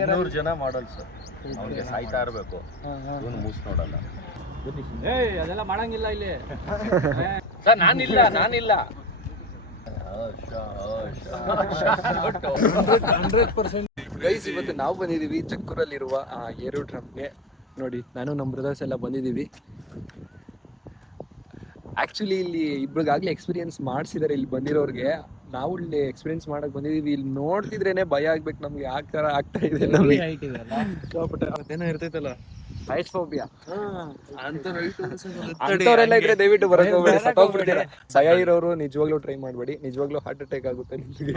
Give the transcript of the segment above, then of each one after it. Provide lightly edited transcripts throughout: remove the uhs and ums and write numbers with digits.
200 ಜನ model sir, ಅವ್ನಿಗೆ ಸಾಯ್ತಾ ಇರಬೇಕು, ಇವನು ಮೂಸ್ ನೋಡಲ್ಲ. ಅದೆಲ್ಲ ಮಾಡಂಗಿಲ್ಲ ಇಲ್ಲಿ ಸರ್. ನಾನಿಲ್ಲ ಗೈಸ್, ಇವತ್ತು ನಾವು ಬಂದಿದ್ದೀವಿ ಚಕ್ಕೂರಲ್ಲಿರುವ ಏರೋಡ್ರಮ್ಗೆ. ನೋಡಿ, ನಾನು ನಮ್ಮ ಬ್ರದರ್ಸ್ ಎಲ್ಲ ಬಂದಿದ್ದೀವಿ. ಆ್ಯಕ್ಚುಲಿ ಇಲ್ಲಿ ಇಬ್ರಿಗಾಗಲೇ ಎಕ್ಸ್ಪೀರಿಯನ್ಸ್ ಮಾಡಿಸಿದ್ದಾರೆ ಇಲ್ಲಿ ಬಂದಿರೋರಿಗೆ. ನಾವು ಇಲ್ಲಿ ಎಕ್ಸ್ಪೀರಿಯನ್ಸ್ ಮಾಡಕ್ಕೆ ಬಂದಿದ್ದೀವಿ. ಇಲ್ಲಿ ನೋಡ್ತಿದ್ರೇನೆ ಭಯ ಆಗ್ಬೇಕು ನಮ್ಗೆ, ಆ ಥರ ಆಗ್ತಾ ಇದೆ ನಮಗೆ. ಅದೇನೋ ಇರ್ತೈತಲ್ಲ ಹೈಟ್ ಫೋಬಿಯಾ ಅಂತವರೆಲ್ಲ ಇದ್ರೆ ದಯವಿಟ್ಟು ಬರಕ್ಕೆ ಹೋಗ್ಬೇಡಿ, ಸತ್ತೋಗ್ಬಿಡ್ತೀರಾ. ಭಯ ಇರೋರು ನಿಜವಾಗ್ಲೂ ಟ್ರೈ ಮಾಡಬೇಡಿ, ನಿಜವಾಗ್ಲೂ ಹಾರ್ಟ್ ಅಟ್ಯಾಕ್ ಆಗುತ್ತೆ ನಿಮಗೆ.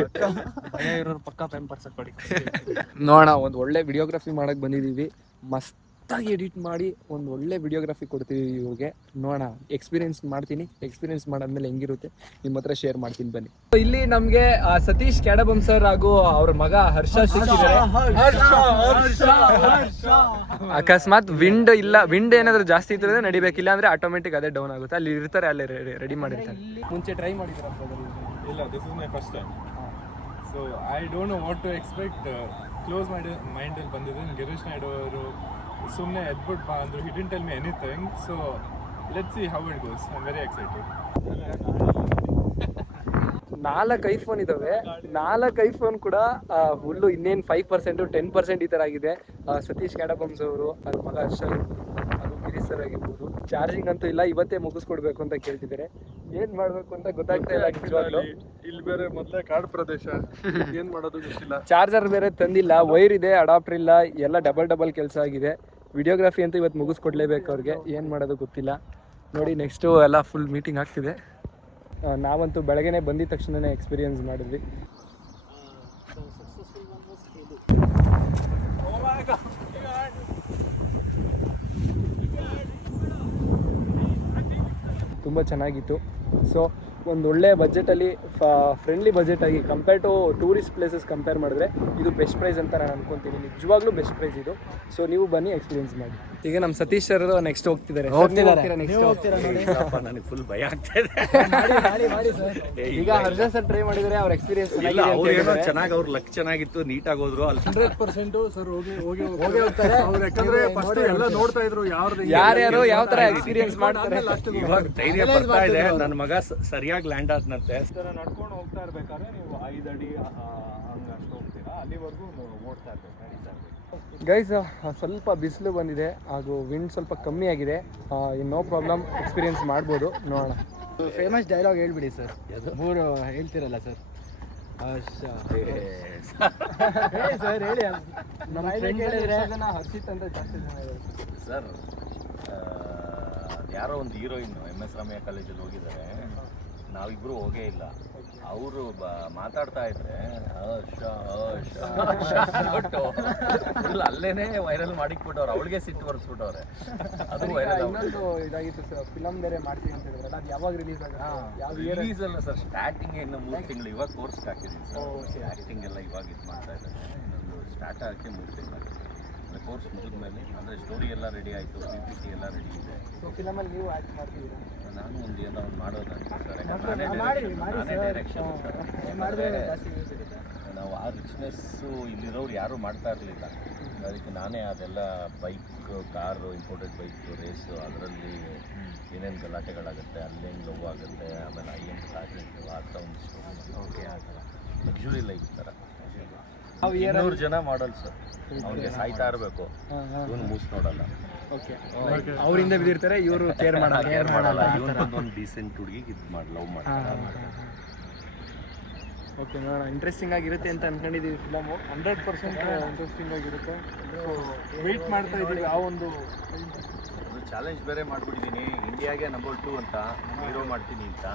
ಭಯ ಇರೋರು ಪಕ್ಕ ಪೆಂಪರ್ಸ್ ಕೊಡಿ. ನೋಡೋಣ, ಒಂದು ಒಳ್ಳೆ ವಿಡಿಯೋಗ್ರಫಿ ಮಾಡಕ್ ಬಂದಿದ್ದೀವಿ. ಮಸ್ತಾಗಿ ಎಡಿಟ್ ಮಾಡಿ ಒಂದು ಒಳ್ಳೆ ವಿಡಿಯೋಗ್ರಫಿ ಕೊಡ್ತೀವಿ ಇವ್ರಿಗೆ. ನೋಡೋಣ, ಎಕ್ಸ್ಪೀರಿಯನ್ಸ್ ಮಾಡ್ತೀನಿ. ಎಕ್ಸ್ಪೀರಿಯನ್ಸ್ ಮಾಡಾದ್ಮೇಲೆ ಹೆಂಗಿರುತ್ತೆ ನಿಮ್ಮ ಹತ್ರ ಶೇರ್ ಮಾಡ್ತೀನಿ, ಬನ್ನಿ. ಇಲ್ಲಿ ನಮ್ಗೆ ಸತೀಶ್ ಕ್ಯಾಡಬಮ್ ಸರ್ ಹಾಗೂ ಅವ್ರ ಮಗ ಹರ್ಷ ಸಿಕ್ಕಿದ್ದಾರೆ. ಅಕಸ್ಮಾತ್ ವಿಂಡ್ ಏನಾದ್ರು ಜಾಸ್ತಿ ಇದ್ರೆ ನಡಿಬೇಕಿಲ್ಲ ಅಂದ್ರೆ ಆಟೋಮೆಟಿಕ್ ಅದೇ ಡೌನ್ ಆಗುತ್ತೆ. ಅಲ್ಲಿ ಇರ್ತಾರೆ, ಅಲ್ಲಿ ರೆಡಿ ಮಾಡಿರ್ತಾರೆ. ಮುಂಚೆ ಟ್ರೈ ಮಾಡಿದ್ದೀರಾ? ಇಲ್ಲ, this is my first time. So I don't know what to expect. Close ಮೈಂಡಲ್ಲಿ ಬಂದಿದ್ದೀನಿ. ಗಿರೀಶ್ ನಾಯ್ಡು ಅವರು ಸುಮ್ಮನೆ ಎದ್ಬಿಟ್ಟು ಬಾ ಅಂದರು. He didn't tell me anything. So let's see how it goes. I am very excited. 4 iPhone ಇದಾವೆ. 4 ಐಫೋನ್ ಕೂಡ ಫುಲ್ಲು ಇನ್ನೇನು 5%, 10% ಈ ಥರ ಆಗಿದೆ. ಸತೀಶ್ ಕ್ಯಾಡಬಮ್ಸ್ ಅವರು, ಅವ್ರ ಮಗ ಹರ್ಷ ಅದು ಗಿರೀಶ್ ಸರ್ ಆಗಿರ್ಬೋದು. ಚಾರ್ಜಿಂಗ್ ಅಂತೂ ಇಲ್ಲ, ಇವತ್ತೇ ಮುಗಿಸ್ಕೊಡ್ಬೇಕು ಅಂತ ಕೇಳ್ತಿದ್ದಾರೆ. ಏನು ಮಾಡಬೇಕು ಅಂತ ಗೊತ್ತಾಗ್ತಾ ಇಲ್ಲ ನಿಜವಾಗ್ಲೂ. ಇಲ್ಲಿ ಬೇರೆ ಮೊದಲೇ ಕಾಡು ಪ್ರದೇಶ, ಏನು ಮಾಡೋದು ಗೊತ್ತಿಲ್ಲ. ಚಾರ್ಜರ್ ಬೇರೆ ತಂದಿಲ್ಲ, ವೈರ್ ಇದೆ, ಅಡಾಪ್ಟರ್ ಇಲ್ಲ, ಎಲ್ಲ ಡಬಲ್ ಕೆಲಸ ಆಗಿದೆ. ವಿಡಿಯೋಗ್ರಫಿ ಅಂತೂ ಇವತ್ತು ಮುಗಿಸ್ಕೊಡ್ಲೇಬೇಕು ಅವ್ರಿಗೆ. ಏನು ಮಾಡೋದು ಗೊತ್ತಿಲ್ಲ. ನೋಡಿ, ನೆಕ್ಸ್ಟು ಎಲ್ಲ ಫುಲ್ ಮೀಟಿಂಗ್ ಆಗ್ತಿದೆ. ನಾವಂತೂ ಬೆಳಗ್ಗೆನೆ ಬಂದಿದ ತಕ್ಷಣನೇ ಎಕ್ಸ್ಪೀರಿಯನ್ಸ್ ಮಾಡಿದ್ವಿ. ತುಂಬ ಚೆನ್ನಾಗಿತ್ತು. ಸೊ ಒಂದು ಒಳ್ಳೆ ಬಜೆಟಲ್ಲಿ, ಫ್ರೆಂಡ್ಲಿ ಬಜೆಟಾಗಿ compare to tourist places compare ಮಾಡಿದ್ರೆ ಇದು ಬೆಸ್ಟ್ ಪ್ರೈಸ್ ಅಂತ ನಾನು ಅನ್ಕೊತೀನಿ. ನಿಜವಾಗ್ಲೂ ಬೆಸ್ಟ್ ಪ್ರೈಸ್ ಇದು. ಸೊ ನೀವು ಬನ್ನಿ, ಎಕ್ಸ್ಪೀರಿಯನ್ಸ್ ಮಾಡಿ. ಈಗ ನಮ್ಮ ಸತೀಶ್ ಸರ್ ನೆಕ್ಸ್ಟ್ ಹೋಗ್ತಿದ್ದಾರೆ. ನನಗೆ ಫುಲ್ ಭಯ ಆಗ್ತಾ ಇದೆ. ಈಗ ಹರ್ಷ ಸರ್ ಟ್ರೈ ಮಾಡಿದರೆ ಅವ್ರ ಎಕ್ಸ್ಪೀರಿಯನ್ಸ್ ಚೆನ್ನಾಗಿ, ಅವ್ರ ಲಕ್ ಚೆನ್ನಾಗಿತ್ತು, ನೀಟಾಗಿ ಹೋದ್ರು. ಅಲ್ಲಿ 100% ಸರ್ ಹೋಗಿ ಹೋಗ್ತಾರೆ. ಯಾಕಂದ್ರೆ ಫಸ್ಟ್ ಎಲ್ಲ ನೋಡ್ತಾ ಇದ್ರು ಯಾರ್ಯಾರು ಯಾವ ತರ ಎಕ್ಸ್ಪೀರಿಯನ್ಸ್ ಮಾಡ್ತಾರೆ. ಇವಾಗ ಧೈರ್ಯ ಬರ್ತಾ ಇದೆ. ನನ್ನ ಮಗ ಸರಿಯಾಗಿ ಲ್ಯಾಂಡ್ ಆದ್ನಂತೆ. ನಡ್ಕೊಂಡು ಹೋಗ್ತಾ ಇರ್ಬೇಕಾದ್ರೆ ನೀವು 5 ಅಡಿ ಹಂಗೆ ಅಷ್ಟು ಹೋಗ್ತೀರಾ, ಅಲ್ಲಿವರೆಗೂ ಓಡ್ತಾ ಇರ್ಬೇಕು, ನಡೀತಾ ಇರ್ಬೇಕು. ಗೈಸ್, ಸ್ವಲ್ಪ ಬಿಸಿಲು ಬಂದಿದೆ ಹಾಗೂ ವಿಂಡ್ ಸ್ವಲ್ಪ ಕಮ್ಮಿ ಆಗಿದೆ. ನೋ ಪ್ರಾಬ್ಲಮ್, ಎಕ್ಸ್ಪೀರಿಯನ್ಸ್ ಮಾಡ್ಬೋದು. ನೋಡೋಣ. ಫೇಮಸ್ ಡೈಲಾಗ್ ಹೇಳ್ಬಿಡಿ ಸರ್. 3 ಹೇಳ್ತಿರಲ್ಲ ಸರ್. ಸರ್ ಹೇಳಿ. ನಮ್ಮ ಫ್ರೆಂಡ್ ಹೇಳಿದ್ರೆ ಹರ್ಷಿತ್ ಅಂತ ಜಾಸ್ತಿ ಜನ ಇದ್ದಾರೆ ಸರ್. ಯಾರೋ ಒಂದು ಹೀರೋಯಿನ್ MS ರಾಮಯ್ಯ ಕಾಲೇಜಲ್ಲಿ ಹೋಗಿದ್ದಾರೆ, ನಾವಿಬ್ರು ಹೋಗೇ ಇಲ್ಲ. ಅವರು ಮಾತಾಡ್ತಾ ಇದ್ರೆ ಫುಲ್ ಅಲ್ಲೇನೆ ವೈರಲ್ ಮಾಡಿಕ್ಬಿಟ್ಟವ್ರು. ಅವಳಿಗೆ ಸಿಟ್ಟು ಬರ್ಸ್ಬಿಟ್ಟವ್ರೆ. ಅದು ವೈರಲ್. ಇನ್ನೊಂದು ಇದಾಗಿತ್ತು ಸರ್, ಫಿಲಮ್ ಬೇರೆ ಮಾಡ್ತೀವಿ ಅಂತ ಹೇಳಿದ್ರೆ, ಅದು ಯಾವಾಗ ರಿಲೀಸ್ ಆಗುತ್ತೆ? ಯಾವ ರಿಲೀಸ್ ಅಲ್ಲ ಸರ್, ಸ್ಟಾರ್ಟಿಂಗ್ ಇನ್ನು 3 ತಿಂಗಳು. ಇವಾಗ ಕೋರ್ಸ್ ಹಾಕಿದ್ದೀನಿ ಸರ್. ಆ್ಯಕ್ಟಿಂಗ್ ಎಲ್ಲ ಇವಾಗ ಇದು ಮಾಡ್ತಾ ಇದ್ದಾರೆ. ಇನ್ನೊಂದು ಸ್ಟಾರ್ಟ್ ಆಗೋಕ್ಕೆ 3 ತಿಂಗಳು. ಕೋರ್ಸ್ ಮುಗಿದ್ಮೇಲೆ ಅಂದರೆ ಸ್ಟೋರಿ ಎಲ್ಲ ರೆಡಿ ಆಯಿತು, PPT ಎಲ್ಲ ರೆಡಿ ಇದೆ. ಸೊ ಫಿಲಮಲ್ಲಿ ನೀವು ಆ್ಯಕ್ಟ್ ಮಾಡ್ತಿದ್ದೀರಾ? ನಾನು ಏನೋ ಒಂದು ಮಾಡೋದು ಅಂತ ಸರ್. ಡೈರೆಕ್ಷನ್ ನಾವು ಆ ರಿಚ್ನೆಸ್ಸು ಇಲ್ಲಿರೋರು ಯಾರೂ ಮಾಡ್ತಾ ಇರಲಿಲ್ಲ. ಅದಕ್ಕೆ ನಾನೇ ಅದೆಲ್ಲ bike, car, imported bike race, ಅದರಲ್ಲಿ ಏನೇನು ಗಲಾಟೆಗಳಾಗುತ್ತೆ, ಅಲ್ಲೇನು ಲವ್ ಆಗುತ್ತೆ, ಆಮೇಲೆ ಏನು ಸಾಧ್ಯತೆ ಆಗ್ತ ಒಂದು ಸ್ಟೋರಿ. ಓಕೆ, ಆ ಥರ ಲಕ್ಸುರಿ ಲೈಫ್ ಥರ. 200 ಜನ ಮಾಡಲ್ ಸರ್, ಅವ್ನಿಗೆ ಸಾಯ್ತಾ ಇರಬೇಕು, ಇವನು ಮೂಸ್ ನೋಡಲ್ಲ. ಓಕೆ, ಅವರಿಂದ ಬಿದ್ದಿರ್ತಾರೆ, ಇವರು ಕೇರ್ ಮಾಡಲ್ಲ. ಇವನು ಡೀಸೆಂಟ್ ಹುಡುಗಿಗೆ ಇದು ಮಾಡಿ ಲವ್ ಮಾಡ್ತಾರೆ. ಓಕೆ, ನೋಡೋಣ. ಇಂಟ್ರೆಸ್ಟಿಂಗ್ ಆಗಿರುತ್ತೆ ಅಂತ ಅಂದ್ಕೊಂಡಿದ್ದೀವಿ. ಫಿಲಮು 100% ಇಂಟ್ರೆಸ್ಟಿಂಗ್ ಆಗಿರುತ್ತೆ. ವೆಯ್ಟ್ ಮಾಡ್ತಾ ಇದ್ದೀವಿ. ಆ ಒಂದು ಚಾಲೆಂಜ್ ಬೇರೆ ಮಾಡಿಬಿಟ್ಟಿದ್ದೀನಿ. ಇಂಡಿಯಾಗೆ ನಂಬರ್ 2 ಅಂತ ಹೀರೋ ಮಾಡ್ತೀನಿ ಅಂತ.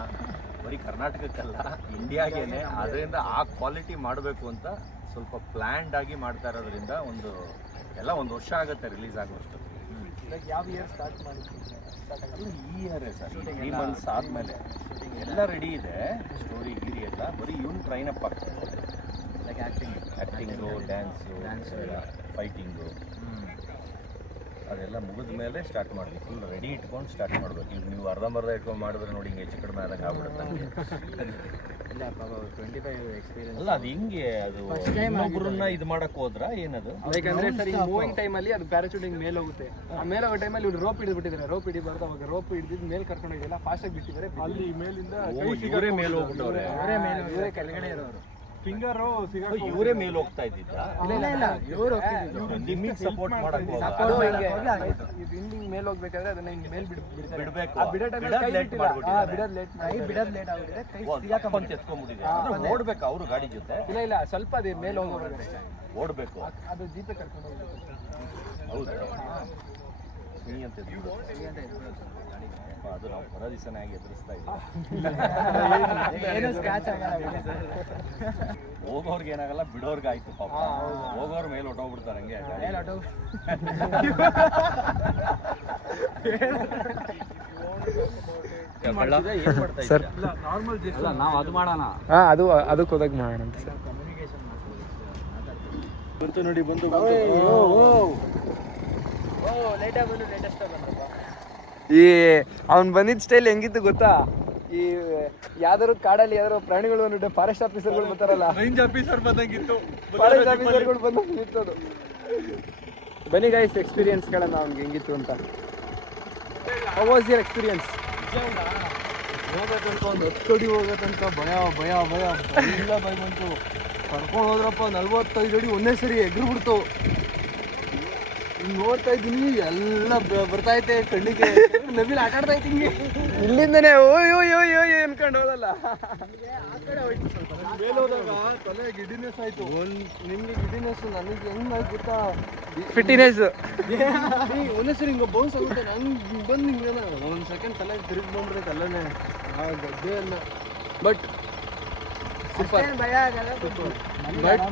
ಬರೀ ಕರ್ನಾಟಕಕ್ಕಲ್ಲ, ಇಂಡಿಯಾಗೇನೆ. ಅದರಿಂದ ಆ ಕ್ವಾಲಿಟಿ ಮಾಡಬೇಕು ಅಂತ ಸ್ವಲ್ಪ ಪ್ಲ್ಯಾಂಡ್ ಆಗಿ ಮಾಡ್ತಾ ಇರೋದ್ರಿಂದ ಒಂದು 1 ವರ್ಷ ಆಗುತ್ತೆ ರಿಲೀಸ್ ಆಗೋಷ್ಟು. ಯಾವ ಇಯರ್ ಸ್ಟಾರ್ಟ್ ಮಾಡಿದ್ವಿ? ಈ ಇಯರೇ ಸರ್, 3 ಮಂತ್ಸ್ ಆದಮೇಲೆ ಎಲ್ಲ ರೆಡಿ ಇದೆ. ಸ್ಟೋರಿ ಗೀರಿ ಎಲ್ಲ ಬರೀ ಇವನು ಟ್ರೈನಪ್ ಆಗ್ತದೆ. ಲೈಕ್ ಆ್ಯಕ್ಟಿಂಗು, ಡ್ಯಾನ್ಸು, ಎಲ್ಲ ಫೈಟಿಂಗು, ಅದೆಲ್ಲ ಮುಗಿದ ಮೇಲೆ ಸ್ಟಾರ್ಟ್ ಮಾಡಲಿ. ಫುಲ್ ರೆಡಿ ಇಟ್ಕೊಂಡು ಸ್ಟಾರ್ಟ್ ಮಾಡಬೇಕು. ಈಗ ನೀವು ಅರ್ಧಂಬರ್ಧ ಇಟ್ಕೊಂಡು ಮಾಡಿದ್ರೆ ನೋಡಿ, ಹಿಂಗೆ ಹೆಚ್ಚು ಕಡಿಮೆ ಆದಂಗೆ ಆಗ್ಬಿಡುತ್ತೆ. ಇಲ್ಲ ಪಾಪ 25 ಎಕ್ಸ್ಪೀರಿಯನ್ಸ್. ಅಲ್ಲ ಅದು ಹೆಂಗೆ ಅದು First time ಇನ್ನೊಬ್ರನ್ನ ಇದು ಮಾಡಕ್ ಹೋದ್ರ ಏನದು? ಲೈಕ್ ಅಂದ್ರೆ ಸರ್ ಈ ಮೂವಿಂಗ್ ಟೈಮಲ್ಲಿ ಅದು ಪ್ಯಾರಾಚೂಟಿಂಗ್ ಮೇಲೆ ಹೋಗುತ್ತೆ. ಆ ಮೇಲೆ ಹೋಗೋ ಟೈಮಲ್ಲಿ ಇವ್ರು ರೋಪ್ ಹಿಡಿದ್ಬಿಟ್ಟಿದ್ದಾರೆ. ರೋಪ್ ಹಿಡಿಬಾರ್ದು, ಅವಾಗ ರೋಪ್ ಹಿಡಿದಿದ್ದು ಮೇಲೆ ಕರ್ಕೊಂಡು ಹೋಗಿಲ್ಲ, ಫಾಸ್ಟಾಗಿ ಬಿಟ್ಟಿದ್ದಾರೆ. ಅಲ್ಲಿ ಮೇಲಿಂದ ಇವರೇ ಮೇಲೆ ಹೋಗ್ಬಿಟ್ಟವ್ರೆ. ಇವರೇ ಕೆಳಗಡೆ ಇರೋರು. ಫಿಂಗರು ಸಿಗೋ ಇವರೇ ಮೇಲೆ ಹೋಗ್ತಾ ಇದ್ದಿದ್ದ? ಇಲ್ಲ ಇವರು ಹೋಗ್ತಿದ್ರು. ನಿಮಗೆ ಸಪೋರ್ಟ್ ಮಾಡಕ್ ಹೋದ? ಅದು ಹಿಂಗೆ ಇದು ಹಿಂಗೆ ಮೇಲೆ ಹೋಗ್ಬೇಕಾದ್ರೆ ಅದನ್ನ ಹಿಂಗೆ ಮೇಲೆ ಬಿಡ್ತಾರೆ. ಬಿಡ್ಬೇಕು. ಆ ಬಿಡೋ ಟೈಮಲ್ಲಿ ಕೈ ಲೇಟ್ ಬಿಟ್ಟಿಲ್ಲ. ಮಾಡ್ಬಿಟ್ಟಿದ್ದಾರೆ. ಬಿಡೋದು ಲೇಟ್ ಕೈ ಬಿಡೋದು ಲೇಟ್ ಆಗಿದೆ. ಕೈ ಸಿಗಾಕೊಂಡ್ ಎತ್ಕೊಂಡ್ಬಿಟ್ಟಿದೆ. ಅಂದ್ರೆ ಓಡ್ಬೇಕು ಅವರು ಗಾಡಿ ಜೊತೆ? ಇಲ್ಲ ಸ್ವಲ್ಪ ಅದು ಮೇಲೆ ಹೋಗೋದು ಓಡ್ಬೇಕು. ಅದು ಜೀಪೆ ಕರ್ಕೊಂಡು ಹೋಗ್ಬೇಕು. ಹೌದು ನೀ ಅಂತ ಇದ್ಬಿಡು. ಅದು ನಾವು ಬರೋ ದಿವಸನೇ ಆಗಿ ಎದುರಿಸ್ತಾ ಇದ್ದೀವಿ. ಏನು ಸ್ಕ್ರಾಚ್ ಆಗಲ್ಲ. ಹೋಗೋರ್ಗೆ ಏನಾಗಲ್ಲ, ಬಿಡೋರ್ಗೆ ಆಯ್ತು ಪಾಪ. ಹೋಗೋರ್ ಮೇಲೆ ಹೊಟ್ಟೋಗ್ಬಿಡ್ತಾರೆ ಹಂಗೆ ಗಾಡಿ. ಏನ್ ಮಾಡ್ತಾ ಸರ್ ಇದ್ದೀರಾ? ನಾರ್ಮಲ್ ಜಸ್ಟ್ ನಾವು ಅದು ಮಾಡೋಣ. ಅದು ಅದಕ್ಕೆ ಹೋದಾಗ ಮಾಡೋಣ ಅಂತ ಸರ್. ಬಂತು ನೋಡಿ, ಬಂತು ಈ ಅವ್ನು ಬಂದಿದ್ದ ಸ್ಟೈಲ್ ಹೆಂಗಿತ್ತು ಗೊತ್ತಾ? ಈ ಯಾವ್ದಾದ್ರು ಕಾಡಲ್ಲಿ ಯಾವ್ದಾದ್ರು ಪ್ರಾಣಿಗಳು ಬಂದ್ಬಿಟ್ಟು ಫಾರೆಸ್ಟ್ ಆಫೀಸರ್ಗಳು ಬರ್ತಾರಲ್ಲ, ರೇಂಜ್ ಆಫೀಸರ್ ಬಂದಂಗಿತ್ತು. ಫಾರೆಸ್ಟ್ ಆಫೀಸರ್ಗಳು ಬಂದು ನಿಂತೋದು. ಬನ್ನಿ ಗೈಸ್, ಎಕ್ಸ್ಪೀರಿಯನ್ಸ್ಗಳನ್ನ ಅವ್ನಿಗೆ ಹೆಂಗಿತ್ತು ಅಂತ. How was your experience? ಹೋಗತ್ತಂತ ಒಂದು 10 ಅಡಿ ಹೋಗತ್ತಂತ ಭಯ ಭಯ ಭಯ ಇಲ್ಲ ಭಯ ಬಂತು. ಕರ್ಕೊಂಡು ಹೋದ್ರಪ್ಪ 45 ಅಡಿ ಒಂದೇ ಸರಿ ಎಗ್ರು ಬಿಡ್ತು. ಹಿಂಗೆ ನೋಡ್ತಾ ಇದ್ದೀನಿ, ಎಲ್ಲ ಬರ್ತಾ ಐತೆ ಕಣ್ಣಿಗೆ. ನವಿಲ್ ಆಟ ಆಡ್ತಾ ಐತಿ ಹಿಂಗೆ. ಇಲ್ಲಿಂದನೇ ಓಯ್ ಓಯ್ ಓಯ್ ಓಯ್ ಅನ್ಕೊಂಡು ಹೋದಲ್ಲ. ಮೇಲೆ ಹೋದಾಗ ತಲೆ ಗಿಡಿನೆಸ್ ಆಯ್ತು. ನಿಮ್ಗೆ ಗಿಡಿನೆಸ್, ನನಗೆ ಹೆಂಗ್ ಆಯ್ತು ಗೊತ್ತಾ? ಫಿಟ್ಟಿನೆಸ್ ಒಂದೇ ಸರಿ ಹಿಂಗೆ ಬೌನ್ಸ್ ಆಗುತ್ತೆ. ನಂಗೆ ಬಂದು ಹಿಂಗೆ ಒಂದು ಸೆಕೆಂಡ್ ತಲೆ ತಿರುಗಿ ಬಂದ್ರೆ ತಲೆನೇ ಆ ಗದ್ದೆ ಎಲ್ಲ. ಬಟ್ ಸೂಪರ್ ಭಯ ಆಗಲ್ಲ. ಬಟ್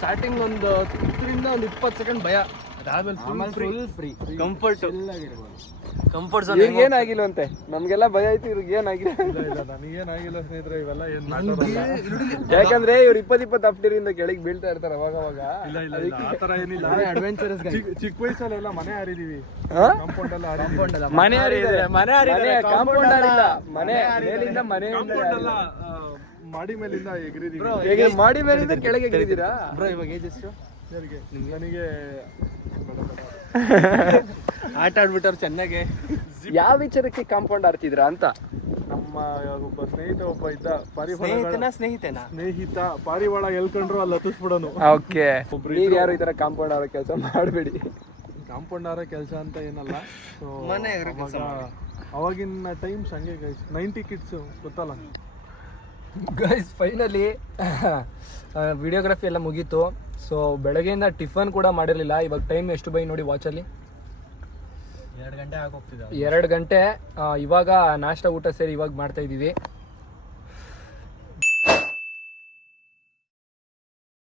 ಸ್ಟಾರ್ಟಿಂಗ್ ಒಂದು 10ರಿಂದ ಒಂದು 20 ಸೆಕೆಂಡ್ ಭಯ, ಅದಾದ್ಮೇಲೆ full free comfort comfort zone. ಇವ್ರಿಗೆ ಏನಾಗಿಲ್ಲ ಅಂತೆ, ನಮ್ಗೆಲ್ಲ ಭಯ ಆಯ್ತು, ಇವ್ರಿಗೆ ಏನಾಗಿಲ್ಲ. ಇಲ್ಲ ನನಗೇನಾಗಿಲ್ಲ ಸ್ನೇಹಿತರೆ, ಇವೆಲ್ಲ ಏನ್ ಮಾತಾಡಲ್ಲ. ಯಾಕಂದ್ರೆ ಇವ್ರು 20 ಅಪ್ಟಿರಿಂದ ಕೆಳಗೆ ಬೀಳ್ತಾ ಇರ್ತಾರೆ ಅವಾಗ ಅವಾಗ. ಇಲ್ಲ ಆ ತರ ಏನಿಲ್ಲ. ಅಡ್ವೆಂಚರಸ್ ಚಿಕ್ಕ ವಯಸ್ಸಲ್ಲೆಲ್ಲ ಮನೆ ಹಾರಿದೀವಿ, ಕಾಂಪೌಂಡ್ ಎಲ್ಲ ಹಾರಿದೀವಿ. ಮನೆ ಹಾರಿದ್ದಾರೆ, ಕಾಂಪೌಂಡ್ ಹಾರಿಲ್ಲ, ಮನೆ ಮೇಲಿಂದ ಮನೆ ಕಾಂಪೌಂಡ್ ಎಲ್ಲ ಮಾಡಿ ಮೇಲಿಂದ ಎಗರಿದೀವಿ. ಮಾಡಿ ಮೇಲಿಂದ ಕೆಳಗೆ ಎಗರಿದ್ದೀರಾ? ಬ್ರೋ ಇವಾಗ ಏಜ್ ಎಷ್ಟು? ನನಗೆ ಆಟ ಆಡ್ಬಿಟ್ಟವ್ರು ಚೆನ್ನಾಗಿ. ಯಾವ ವಿಚಾರಕ್ಕೆ ಕಾಂಪೌಂಡ್ ಆಡ್ತಿದ್ರ ಅಂತ. ನಮ್ಮ ಒಬ್ಬ ಸ್ನೇಹಿತ ಇದ್ದ, ಪಾರಿವಾಳ ಸ್ನೇಹಿತ ಪಾರಿವಾಳ ಎಲ್ಕೊಂಡ್ರು ಅಲ್ಲಿ ಹತ್ತಿಸ್ಬಿಡೋನು. ಓಕೆ, ನೀವ್ ಯಾರು ಈ ತರ ಕಾಂಪೌಂಡ್ ಆಡೋ ಕೆಲಸ ಮಾಡಬೇಡಿ. ಕಾಂಪೌಂಡ್ ಆರೋ ಕೆಲಸ ಅಂತ ಏನಲ್ಲ. ಸೊ ಮನೆ ಅವಾಗಿನ ಟೈಮ್ಸ್ ಹಂಗೆ ಗೈಸ್, 90 ಕಿಡ್ಸ್ ಗೊತ್ತಲ್ಲ. ಗೈಸ್ ಫೈನಲಿ ವಿಡಿಯೋಗ್ರಫಿ ಎಲ್ಲ ಮುಗೀತು. ಸೊ ಬೆಳಗ್ಗೆಯಿಂದ ಟಿಫನ್ ಕೂಡ ಮಾಡಿರಲಿಲ್ಲ. ಇವಾಗ ಟೈಮ್ ಎಷ್ಟು ಬೈ ನೋಡಿ ವಾಚಲ್ಲಿ? 2 ಗಂಟೆ ಆಗೋಗ್ತಿದ್ದ. 2 ಗಂಟೆ. ಇವಾಗ ನಾಷ್ಟ ಊಟ ಸೇರಿ ಇವಾಗ ಮಾಡ್ತಾ ಇದೀವಿ.